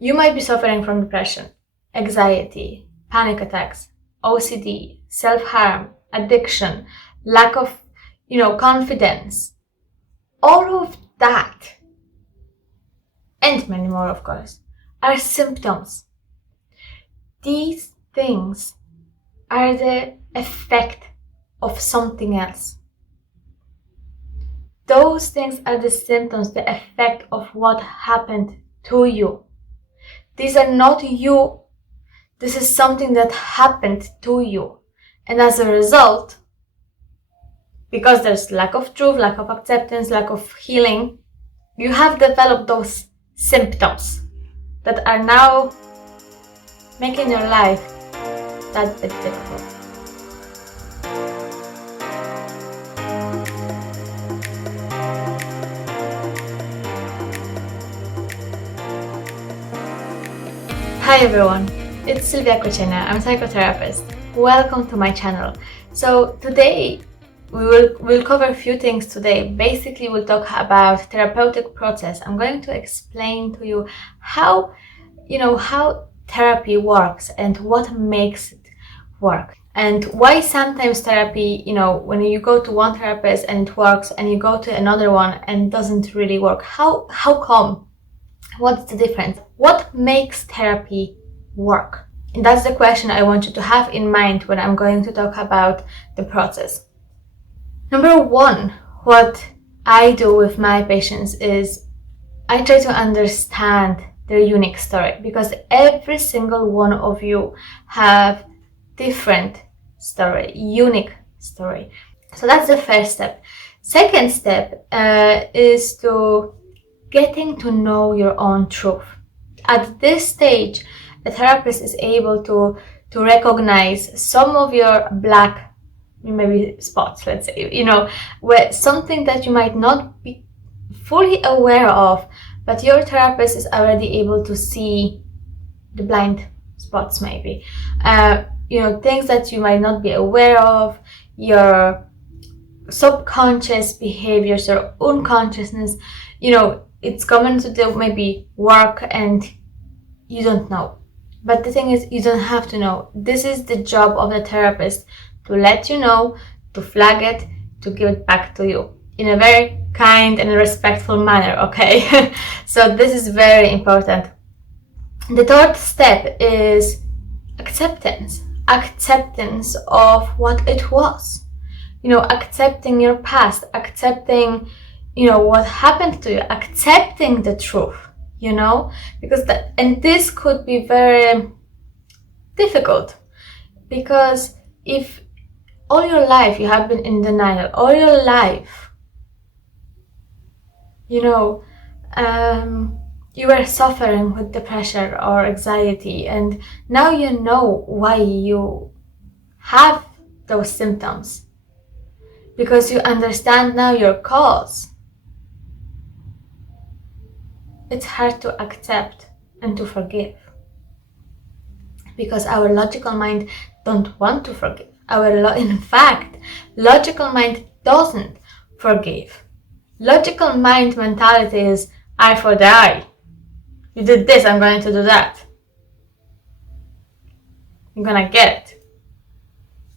You might be suffering from depression, anxiety, panic attacks, OCD, self-harm, addiction, lack of, confidence. All of that, and many more, of course, are symptoms. These things are the effect of something else. Those things are the symptoms, the effect of what happened to you. These are not you. This is something that happened to you. And as a result, because there's lack of truth, lack of acceptance, lack of healing, you have developed those symptoms that are now making your life that bit difficult. Hi everyone, it's Sylvia Kuchena. I'm a psychotherapist. Welcome to my channel. So today we'll cover a few things today. Basically, we'll talk about therapeutic process. I'm going to explain to you how therapy works and what makes it work. And why sometimes therapy, when you go to one therapist and it works and you go to another one and it doesn't really work. How come? What's the difference? What makes therapy work? And that's the question I want you to have in mind when I'm going to talk about the process. Number one, what I do with my patients is I try to understand their unique story, because every single one of you have different story, unique story. So that's the first step. Second step is to getting to know your own truth. At this stage, a therapist is able to recognize some of your black, maybe spots, let's say, where something that you might not be fully aware of, but your therapist is already able to see the blind spots, maybe. Things that you might not be aware of, your subconscious behaviors or unconsciousness, it's common to do maybe work and you don't know. But the thing is, you don't have to know. This is the job of the therapist, to let you know, to flag it, to give it back to you in a very kind and respectful manner, okay? So this is very important. The third step is acceptance. Acceptance of what it was. Accepting your past, accepting what happened to you, accepting the truth, because and this could be very difficult, because if all your life you have been in denial, all your life, you were suffering with depression or anxiety, and now you know why you have those symptoms, because you understand now your cause. It's hard to accept and to forgive, because our logical mind don't want to forgive. In fact, logical mind doesn't forgive. Logical mind mentality is eye for the eye. You did this, I'm going to do that. I'm gonna get it.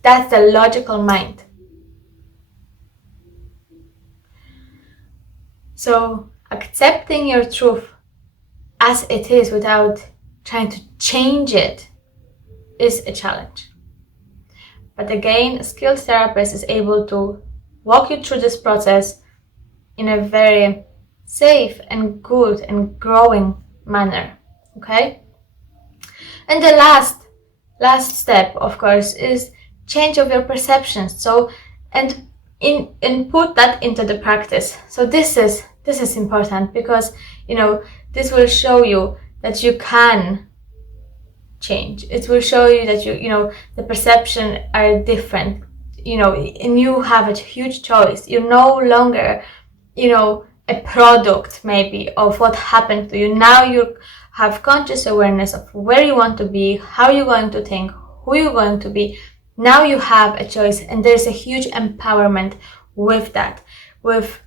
That's the logical mind. So accepting your truth as it is without trying to change it is a challenge. But again, a skilled therapist is able to walk you through this process in a very safe and good and growing manner, okay? And the last step, of course, is change of your perceptions. So, and put that into the practice. So this is important, because this will show you that you can change. It will show you that the perception are different, and you have a huge choice. You're no longer a product maybe of what happened to you. Now you have conscious awareness of where you want to be, how you're going to think, who you're going to be. Now you have a choice, and there's a huge empowerment with that, with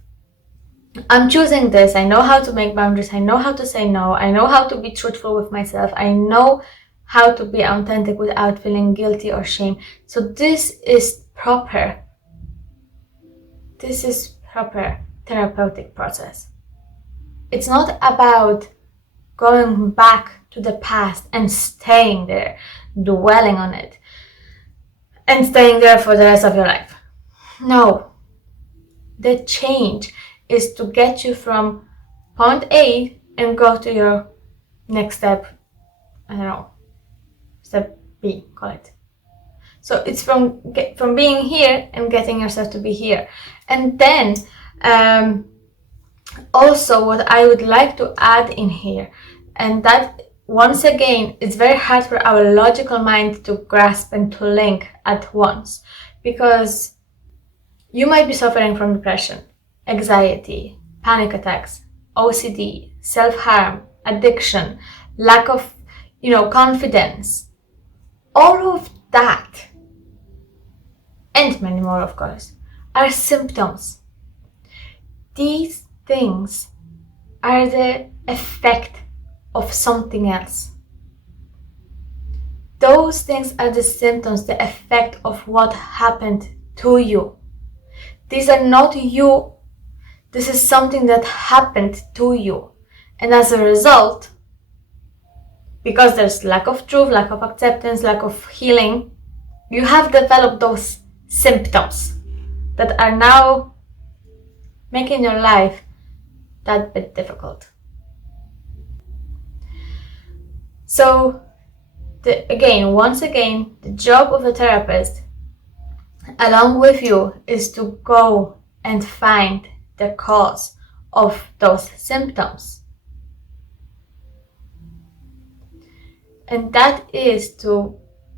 I'm choosing this. I know how to make boundaries. I know how to say no. I know how to be truthful with myself. I know how to be authentic without feeling guilty or shame. So this is proper. This is proper therapeutic process. It's not about going back to the past and staying there, dwelling on it, and staying there for the rest of your life. No. The change is to get you from point A and go to your next step. I don't know, step B, call it. So it's from being here and getting yourself to be here. And then also what I would like to add in here, and that once again, it's very hard for our logical mind to grasp and to link at once, because you might be suffering from depression, anxiety, panic attacks, OCD, self-harm, addiction, lack of, confidence. All of that, and many more, of course, are symptoms. These things are the effect of something else. Those things are the symptoms, the effect of what happened to you. These are not you. This is something that happened to you. And as a result, because there's lack of truth, lack of acceptance, lack of healing, you have developed those symptoms that are now making your life that bit difficult. So, once again, the job of a therapist, along with you, is to go and find the cause of those symptoms. And that is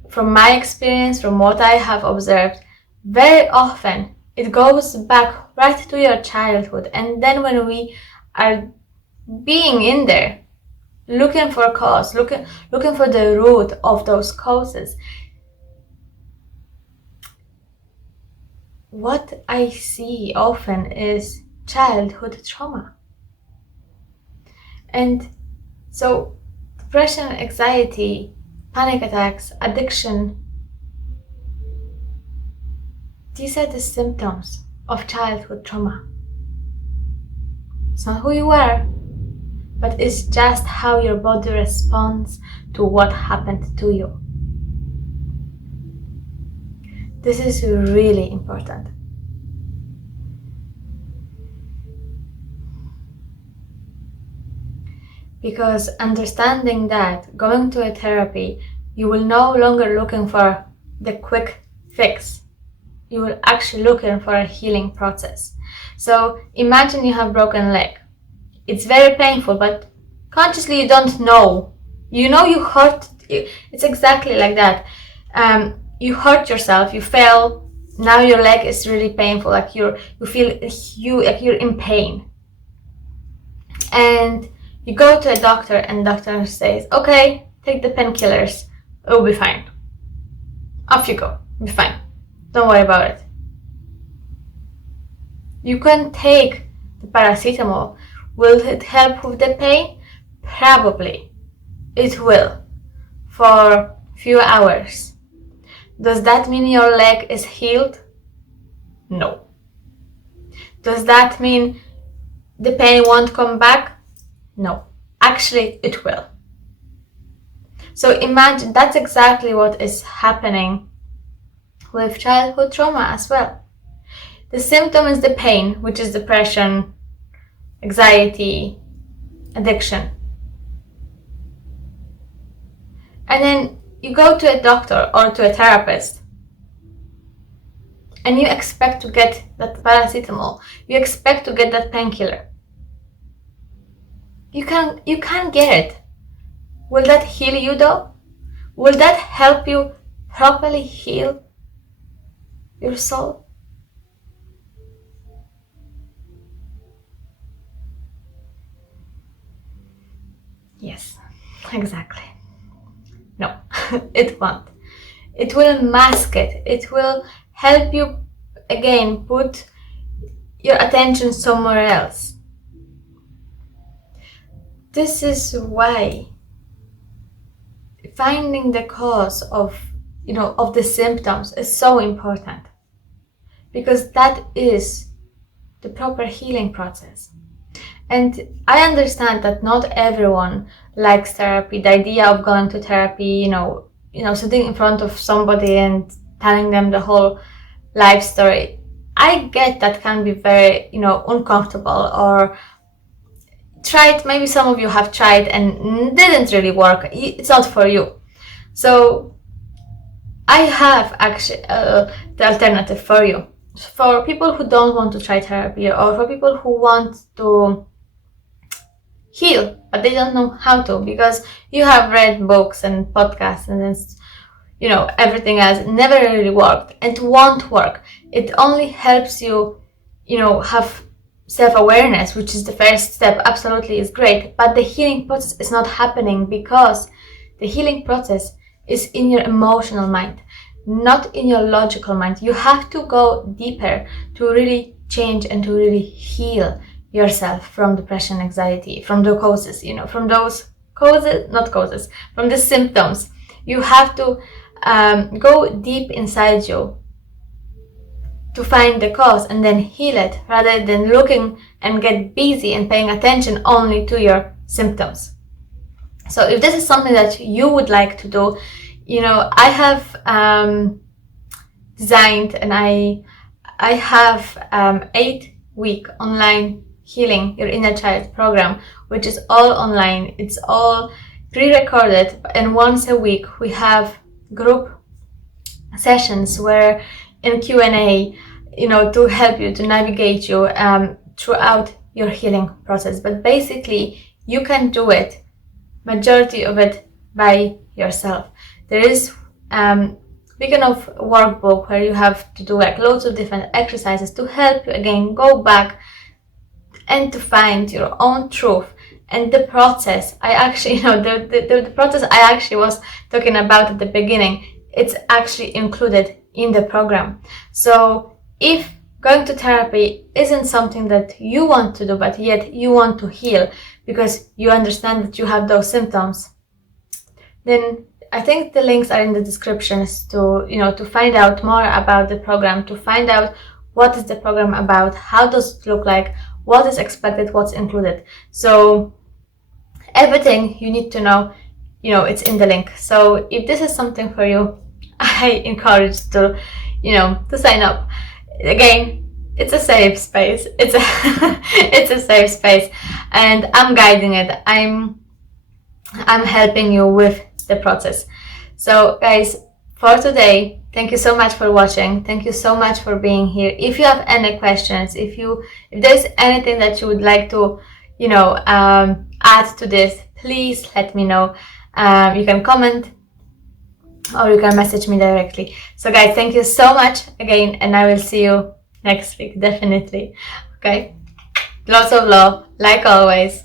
from my experience, from what I have observed, very often it goes back right to your childhood. And then when we are being in there, looking for cause, looking for the root of those causes, what I see often is childhood trauma. And so depression, anxiety, panic attacks, addiction, these are the symptoms of childhood trauma. It's not who you are, but it's just how your body responds to what happened to you. This is really important. Because understanding that, going to a therapy, you will no longer looking for the quick fix. You will actually looking for a healing process. So imagine you have broken leg. It's very painful, but consciously you don't know. You know you hurt. It's exactly like that. You hurt yourself. You fell. Now your leg is really painful. Like you feel like you're in pain. And you go to a doctor, and doctor says, "Okay, take the painkillers. It'll be fine. Off you go. It'll be fine. Don't worry about it." You can take the paracetamol. Will it help with the pain? Probably. It will. For a few hours. Does that mean your leg is healed? No. Does that mean the pain won't come back? No. Actually, it will. So imagine that's exactly what is happening with childhood trauma as well. The symptom is the pain, which is depression, anxiety, addiction. And then you go to a doctor or to a therapist and you expect to get that paracetamol. You expect to get that painkiller. You can't get it. Will that heal you though? Will that help you properly heal your soul? Yes, exactly. No, it won't. It will mask it. It will help you, again, put your attention somewhere else. this is why finding the cause of the symptoms is so important, because that is the proper healing process. And I understand that not everyone likes therapy, the idea of going to therapy, sitting in front of somebody and telling them the whole life story. I get that can be very, uncomfortable, or maybe some of you have tried and didn't really work. It's not for you. So I have actually the alternative for you. For people who don't want to try therapy, or for people who want to heal, but they don't know how to, because you have read books and podcasts and then, everything else never really worked and won't work. It only helps you, have self-awareness, which is the first step. Absolutely is great, but the healing process is not happening, because the healing process is in your emotional mind, not in your logical mind. You have to go deeper to really change and to really heal yourself from depression, anxiety, from the causes, from those causes, not causes, from the symptoms. You have to go deep inside you to find the cause and then heal it, rather than looking and get busy and paying attention only to your symptoms. So if this is something that you would like to do, I have designed, and I have 8-week online Healing Your Inner Child program, which is all online. It's all pre-recorded, and once a week we have group sessions where in Q&A, to help you, to navigate you throughout your healing process. But basically, you can do it, majority of it, by yourself. There is big enough workbook where you have to do like loads of different exercises to help you again go back and to find your own truth. And the process, I actually, the process I actually was talking about at the beginning, it's actually included in the program. So if going to therapy isn't something that you want to do, but yet you want to heal because you understand that you have those symptoms, then I think the links are in the descriptions to find out more about the program, to find out what is the program about, how does it look like, what is expected, what's included. So everything you need to know, it's in the link. So if this is something for you, I encourage to, to sign up. Again, it's a safe space. It's a safe space, and I'm guiding it. I'm helping you with the process. So guys, for today, thank you so much for watching. Thank you so much for being here. If you have any questions, if there's anything that you would like to, add to this, please let me know. You can comment or you can message me directly. So guys, thank you so much again, and I will see you next week, definitely. Okay? Lots of love, like always.